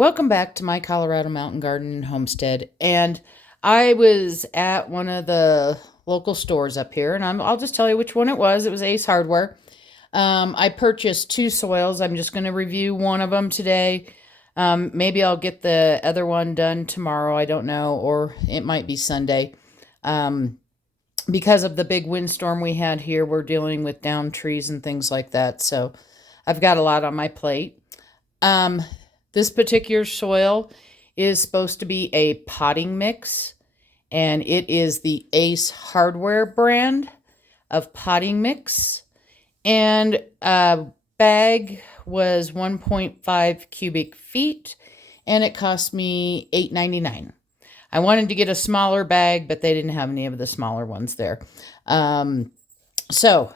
Welcome back to my Colorado Mountain Garden and Homestead. And I was at one of the local stores up here, and I'll just tell you which one it was. It was Ace Hardware. I purchased two soils. I'm just going to review one of them today. Maybe I'll get the other one done tomorrow. I don't know, or it might be Sunday. Because of the big windstorm we had here, we're dealing with downed trees and things like that. So I've got a lot on my plate. This particular soil is supposed to be a potting mix, and it is the Ace Hardware brand of potting mix. And a bag was 1.5 cubic feet, and it cost me $8.99. I wanted to get a smaller bag, but they didn't have any of the smaller ones there. So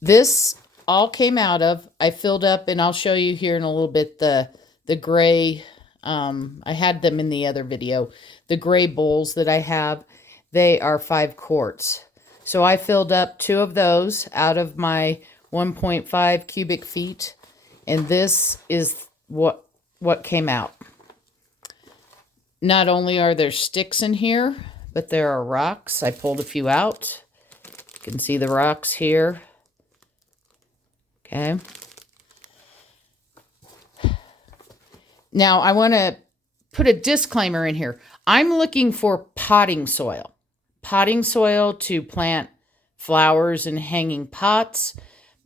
this all came out of, I filled up, and I'll show you here in a little bit the gray, I had them in the other video, the gray bowls that I have. They are 5 quarts. So I filled up 2 of those out of my 1.5 cubic feet, and this is what came out. Not only are there sticks in here, but there are rocks. I pulled a few out. You can see the rocks here. Okay. Now, I want to put a disclaimer in here. I'm looking for potting soil. Potting soil to plant flowers in hanging pots.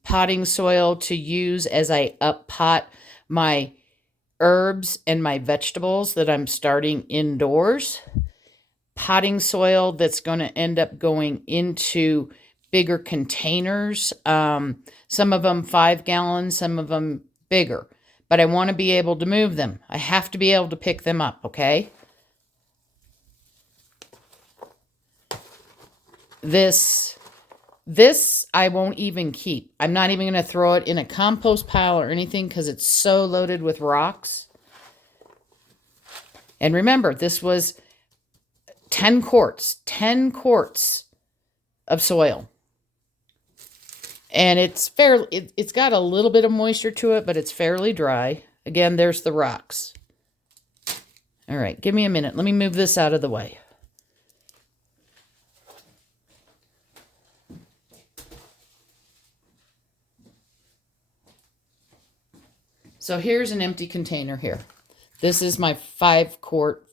Potting soil to use as I up-pot my herbs and my vegetables that I'm starting indoors. Potting soil that's going to end up going into bigger containers. Some of them 5 gallons, some of them bigger. But I want to be able to move them. I have to be able to pick them up, okay? This I won't even keep. I'm not even going to throw it in a compost pile or anything because it's so loaded with rocks. And remember, this was 10 quarts of soil. And it's it's got a little bit of moisture to it, but it's fairly dry. Again, there's the rocks. All right, give me a minute. Let me move this out of the way. So here's an empty container here. This is my 5 quart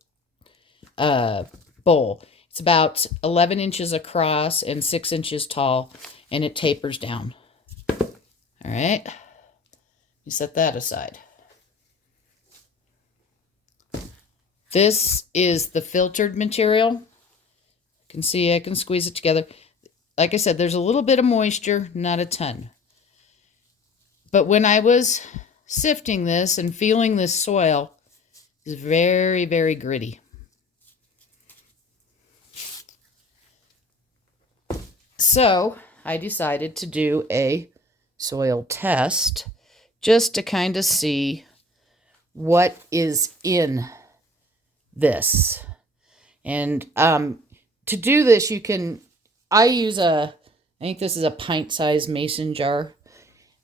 bowl. It's about 11 inches across and 6 inches tall, and it tapers down. All right. You set that aside. This is the filtered material. You can see I can squeeze it together. Like I said, there's a little bit of moisture, not a ton. But when I was sifting this and feeling this soil, it's very, very gritty. So I decided to do a soil test just to kind of see what is in this. And to do this, I think this is a pint-sized mason jar.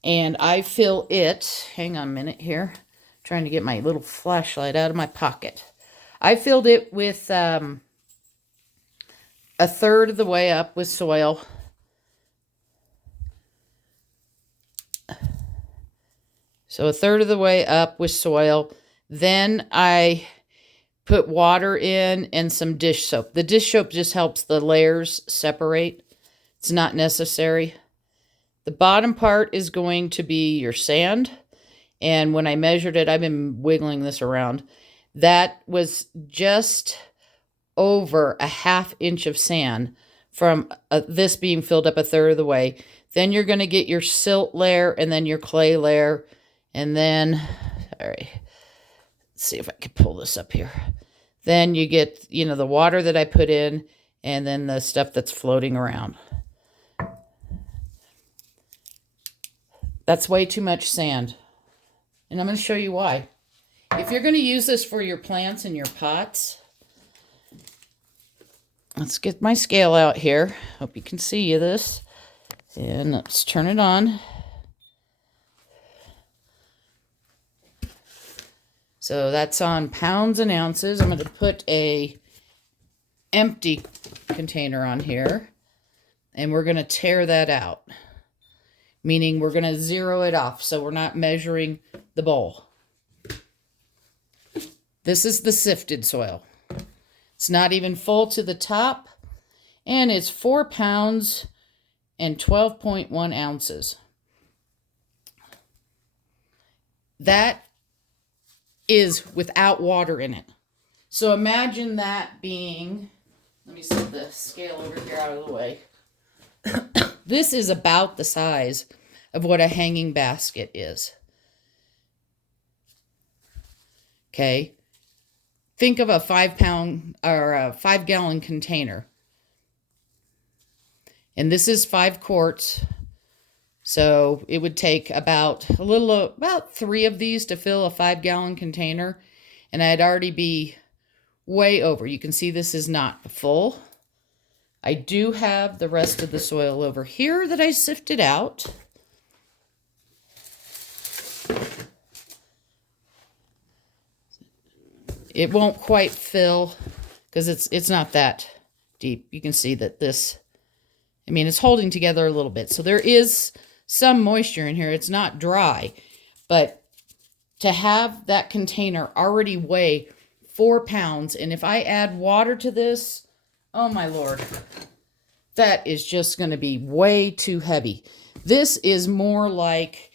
And I fill it, hang on a minute here, trying to get my little flashlight out of my pocket. I filled it with a third of the way up with soil. So a third of the way up with soil. Then I put water in and some dish soap. The dish soap just helps the layers separate. It's not necessary. The bottom part is going to be your sand. And when I measured it, I've been wiggling this around. That was just over a 1/2 inch of sand from this being filled up a third of the way. Then you're going to get your silt layer and then your clay layer. And then, all right, let's see if I can pull this up here. Then you get, the water that I put in and then the stuff that's floating around. That's way too much sand. And I'm going to show you why. If you're going to use this for your plants and your pots, let's get my scale out here. Hope you can see this. And let's turn it on. So that's on pounds and ounces. I'm going to put a empty container on here, and we're going to tear that out, meaning we're going to zero it off so we're not measuring the bowl. This is the sifted soil. It's not even full to the top, and it's 4 pounds and 12.1 ounces. That is without water in it. So imagine that being, let me set the scale over here out of the way. This is about the size of what a hanging basket is. Okay. Think of a 5 pound or a 5 gallon container. And this is 5 quarts. So it would take about 3 of these to fill a 5 gallon container. And I'd already be way over. You can see this is not full. I do have the rest of the soil over here that I sifted out. It won't quite fill because it's not that deep. You can see that this, I mean, it's holding together a little bit. So there is some moisture in here. It's not dry, but to have that container already weigh 4 pounds, and if I add water to this, oh my Lord, that is just going to be way too heavy. This is more like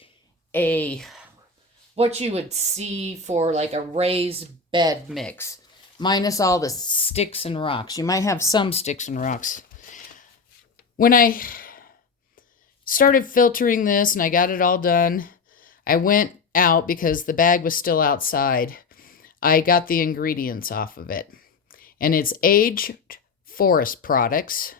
what you would see for like a raised bed mix, minus all the sticks and rocks. You might have some sticks and rocks. When I started filtering this and I got it all done, I went out because the bag was still outside. I got the ingredients off of it. And it's aged forest products,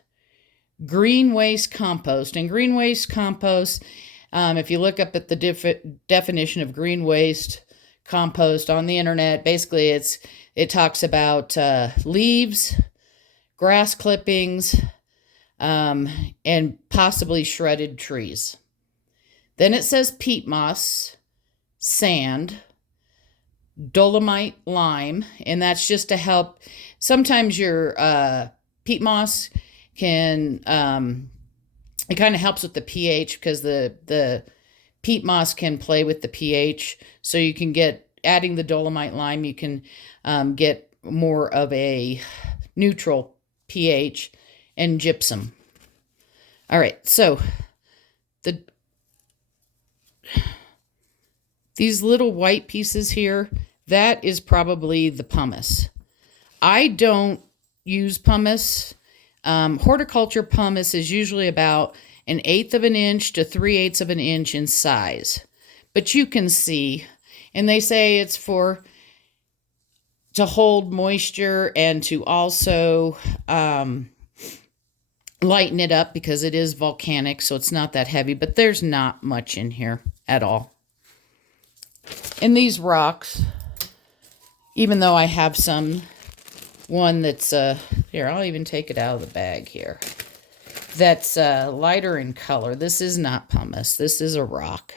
green waste compost. And green waste compost, if you look up at the definition of green waste compost on the internet, basically it talks about leaves, grass clippings, and possibly shredded trees. Then it says peat moss, sand, dolomite, lime, and that's just to help. Sometimes your peat moss can it kind of helps with the pH because the peat moss can play with the pH, so you can get, adding the dolomite lime, you can get more of a neutral pH, and gypsum. All right, so these little white pieces here, that is probably the pumice. I don't use pumice. Horticulture pumice is usually about 1/8 of an inch to 3/8 of an inch in size. But you can see, and they say it's to hold moisture and to also lighten it up because it is volcanic, so it's not that heavy, but there's not much in here at all. And these rocks, even though I have one that's, here, I'll even take it out of the bag here, that's lighter in color. This is not pumice. This is a rock.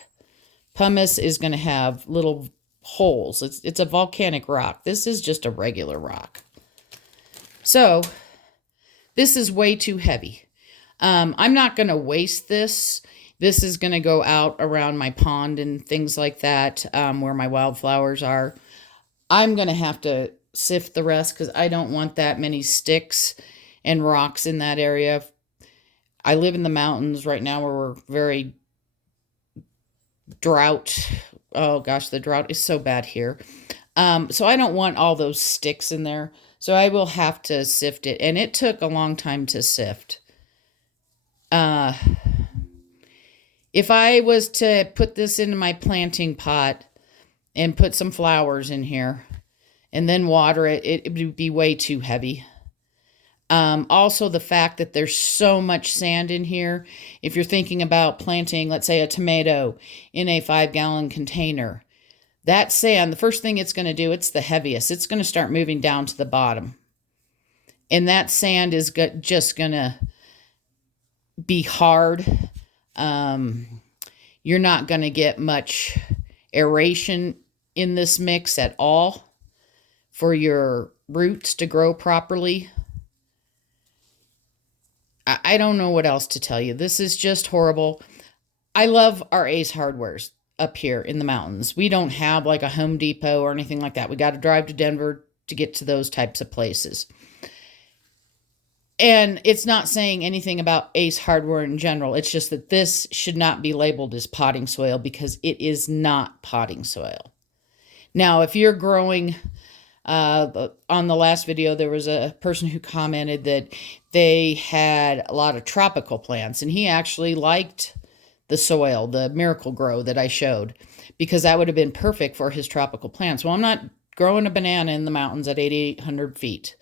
Pumice is going to have little holes. It's a volcanic rock. This is just a regular rock. So this is way too heavy. I'm not going to waste this. This is going to go out around my pond and things like that, where my wildflowers are. I'm going to have to sift the rest because I don't want that many sticks and rocks in that area. I live in the mountains right now where we're very drought. Oh gosh, the drought is so bad here. So I don't want all those sticks in there. So I will have to sift it. And it took a long time to sift. If I was to put this into my planting pot and put some flowers in here and then water it, it would be way too heavy. Also, the fact that there's so much sand in here. If you're thinking about planting, let's say, a tomato in a 5-gallon container, that sand, the first thing it's going to do, it's the heaviest. It's going to start moving down to the bottom. And that sand is just going to be hard. You're not going to get much aeration in this mix at all for your roots to grow properly. I don't know what else to tell you. This is just horrible. I love our Ace Hardwares up here in the mountains. We don't have like a Home Depot or anything like that. We got to drive to Denver to get to those types of places. And it's not saying anything about Ace Hardware in general. It's just that this should not be labeled as potting soil because it is not potting soil. Now, if you're growing, on the last video, there was a person who commented that they had a lot of tropical plants, and he actually liked the soil, the Miracle Grow that I showed, because that would have been perfect for his tropical plants. Well, I'm not growing a banana in the mountains at 8,800 feet.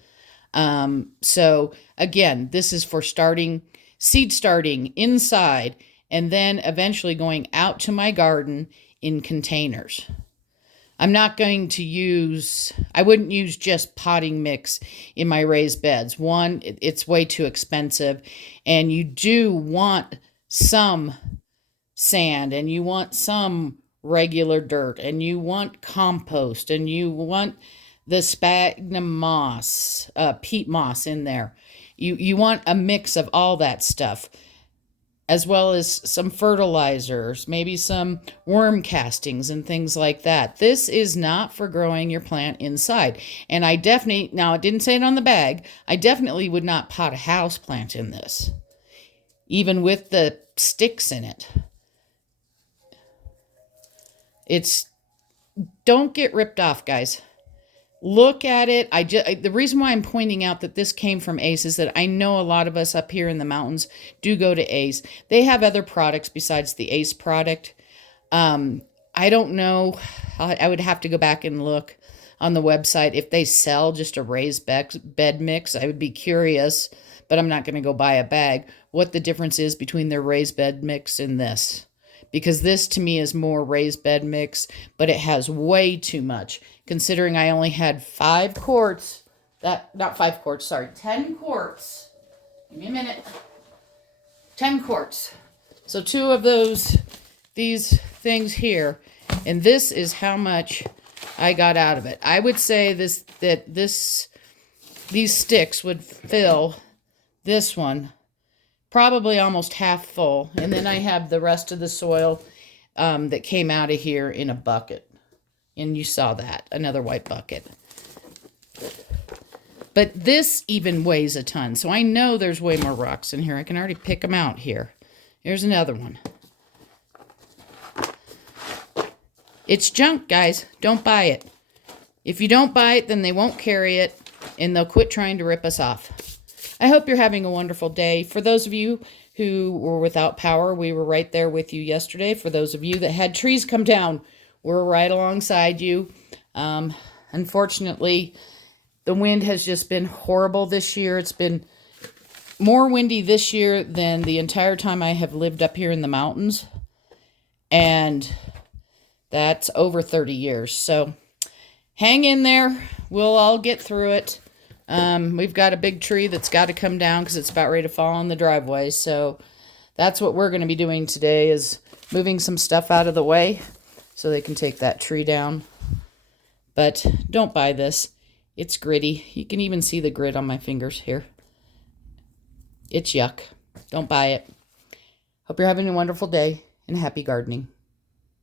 So again, this is for seed starting inside, and then eventually going out to my garden in containers. I'm not going to I wouldn't use just potting mix in my raised beds. One, it's way too expensive, and you do want some sand, and you want some regular dirt, and you want compost, and you want the sphagnum moss, peat moss in there. You want a mix of all that stuff, as well as some fertilizers, maybe some worm castings and things like that. This is not for growing your plant inside. And I definitely, now it didn't say it on the bag, I definitely would not pot a house plant in this, even with the sticks in it. Don't get ripped off, guys. Look at it. The reason why I'm pointing out that this came from Ace is that I know a lot of us up here in the mountains do go to Ace. They have other products besides the Ace product. I don't know. I would have to go back and look on the website if they sell just a raised bed mix. I would be curious, but I'm not going to go buy a bag, what the difference is between their raised bed mix and this. Because this to me is more raised bed mix, but it has way too much. Considering I only had 10 quarts. Give me a minute. 10 quarts. So 2 of these things here, and this is how much I got out of it. I would say these sticks would fill this one probably almost half full, and then I have the rest of the soil that came out of here in a bucket. And you saw that, another white bucket. But this even weighs a ton, so I know there's way more rocks in here. I can already pick them out here. Here's another one. It's junk, guys. Don't buy it. If you don't buy it, then they won't carry it, and they'll quit trying to rip us off. I hope you're having a wonderful day. For those of you who were without power, we were right there with you yesterday. For those of you that had trees come down, we're right alongside you. Unfortunately, the wind has just been horrible this year. It's been more windy this year than the entire time I have lived up here in the mountains. And that's over 30 years. So hang in there. We'll all get through it. We've got a big tree that's got to come down because it's about ready to fall on the driveway. So that's what we're going to be doing today, is moving some stuff out of the way so they can take that tree down. But don't buy this. It's gritty. You can even see the grit on my fingers here. It's yuck. Don't buy it. Hope you're having a wonderful day and happy gardening.